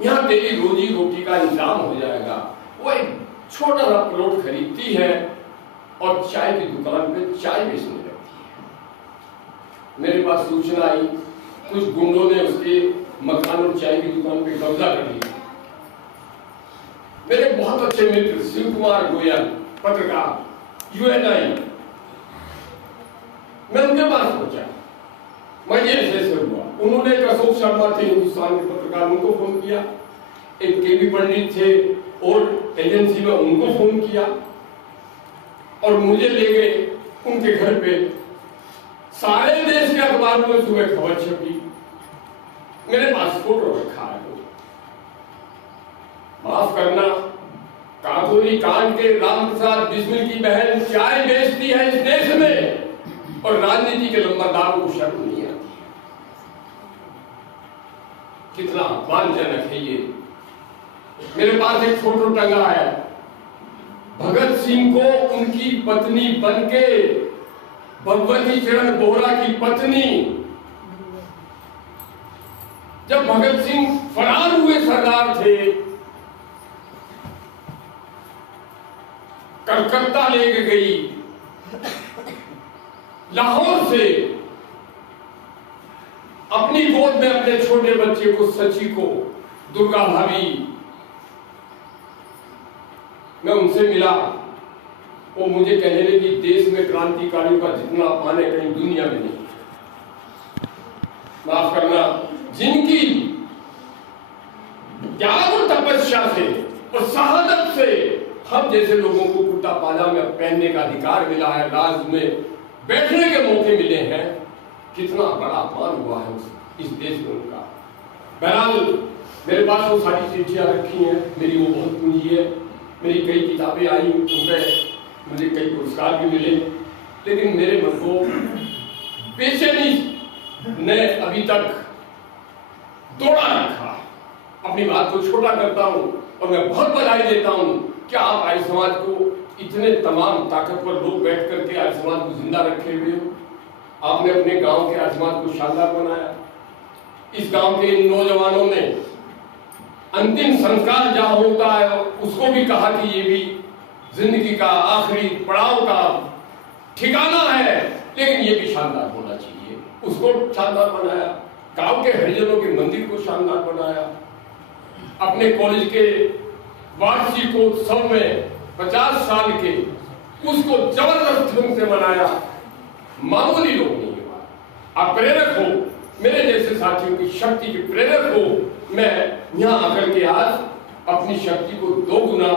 यहाँ तेरी रोजी रोटी का इंतजाम हो जाएगा। वो एक छोटा सा प्लॉट खरीदती है और चाय की दुकान पे चाय बेचने लगती है। मेरे पास सूचना आई, कुछ गुंडों ने उसके मकान और चाय की दुकान पे कब्जा कर लिया। मेरे बहुत अच्छे मित्र शिव कुमार गोयल, पत्रकार, यूएनआई, मैं उनके पास पहुंचा। मैं ये ऐसे हुआ, उन्होंने एक अशोक शर्मा थे हिंदुस्तान के पत्रकार, उनको फोन किया। एक केवी पंडित थे और एजेंसी में, उनको फोन किया और मुझे ले गए उनके घर पे। सारे देश के अखबारों में सुबह खबर छपी, मेरे पास फोटो रखा है। माफ करना, काकोरी कांड के रामप्रसाद बिस्मिल की बहन चाय बेचती है इस देश में और राजनीति के लंबरदारों को शर्म नहीं आती। कितना अपमानजनक है ये। मेरे पास एक फोटो टंगा है, भगत सिंह को उनकी पत्नी बनके, भगवती चरण बोहरा की पत्नी, जब भगत सिंह फरार हुए सरदार थे, कलकत्ता लेके गई, लाहौर से अपनी गोद में अपने छोटे बच्चे को, सची को, दुर्गा भाभी, मैं उनसे मिला। वो मुझे कहने लगी देश में क्रांतिकारियों का जितना अपमान है कहीं दुनिया में नहीं। माफ करना, जिनकी त्याग और तपस्या से और शहादत से हम जैसे लोगों को कुर्ता पाजामा पहनने का अधिकार मिला है, राज में बैठने के मौके मिले हैं, कितना बड़ा अपमान हुआ है इस देश में उनका। बहरहाल मेरे पास वो सारी चिट्ठियां रखी हैं, मेरी वो बहुत पूंजी है, मेरी कई किताबें आई, उनसे मुझे कई पुरस्कार भी मिले, लेकिन मेरे मन को बेचैनी ने अभी तक तोड़ा रखा। अपनी बात को छोटा करता हूं और मैं बहुत बधाई देता हूं कि आप आर्य समाज को इतने तमाम ताकतवर लोग बैठ करके आर्य समाज को जिंदा रखे हुए हो। आपने अपने गांव के आर्य समाज को शानदार बनाया। इस गांव के इन नौजवानों ने अंतिम संस्कार जहां होता है उसको भी कहा कि ये भी जिंदगी का आखिरी पड़ाव का ठिकाना है, लेकिन ये भी शानदार होना चाहिए। उसको शानदार बनाया, गांव के हरिजनों के मंदिर को शानदार बनाया, अपने कॉलेज के वार्षिकोत्सव में 50 साल के उसको जबरदस्त ढंग से मनाया। मामूली लोग नहीं हुआ। आप प्रेरक हो, मेरे जैसे साथियों की शक्ति के प्रेरक हो। मैं यहां आकर के आज अपनी शक्ति को 2 गुना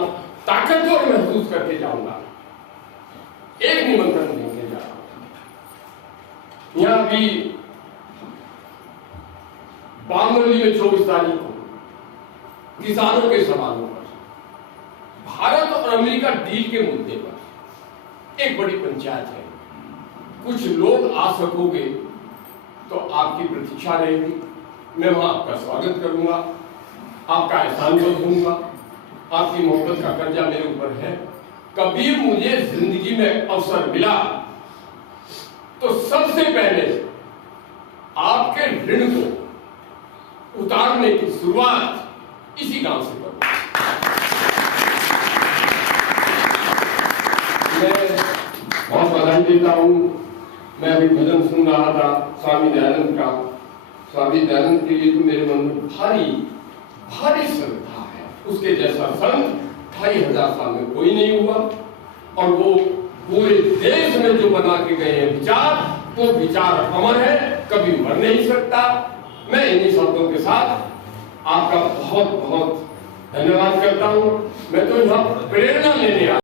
ताकतवर महसूस करके जाऊंगा। एक निमंत्रण देके जा रहा हूं। यहां भी बामरली में 24 तारीख को किसानों के सवालों पर, भारत और अमेरिका डील के मुद्दे पर एक बड़ी पंचायत है। कुछ लोग आ सकोगे तो आपकी प्रतीक्षा रहेगी। मैं वहां आपका स्वागत करूंगा, आपका एहसान दूंगा। आपकी मोहब्बत का कर्जा मेरे ऊपर है। कभी मुझे जिंदगी में अवसर मिला तो सबसे पहले आपके ऋण को उतारने की शुरुआत इसी गांव से करूंगा। मैं बहुत बधाई देता हूं। मैं अभी भजन सुन रहा था स्वामी दयानंद का। स्वामी दयानंद के लिए तो मेरे मन में भारी भारी श्रद्धा है। उसके जैसा संत 2500 साल में कोई नहीं हुआ और वो पूरे देश में जो बना के गए हैं विचार, वो विचार अमर है, कभी मर नहीं सकता। मैं इन्हीं शब्दों के साथ आपका बहुत बहुत धन्यवाद करता हूं। मैं तो यहाँ प्रेरणा लेने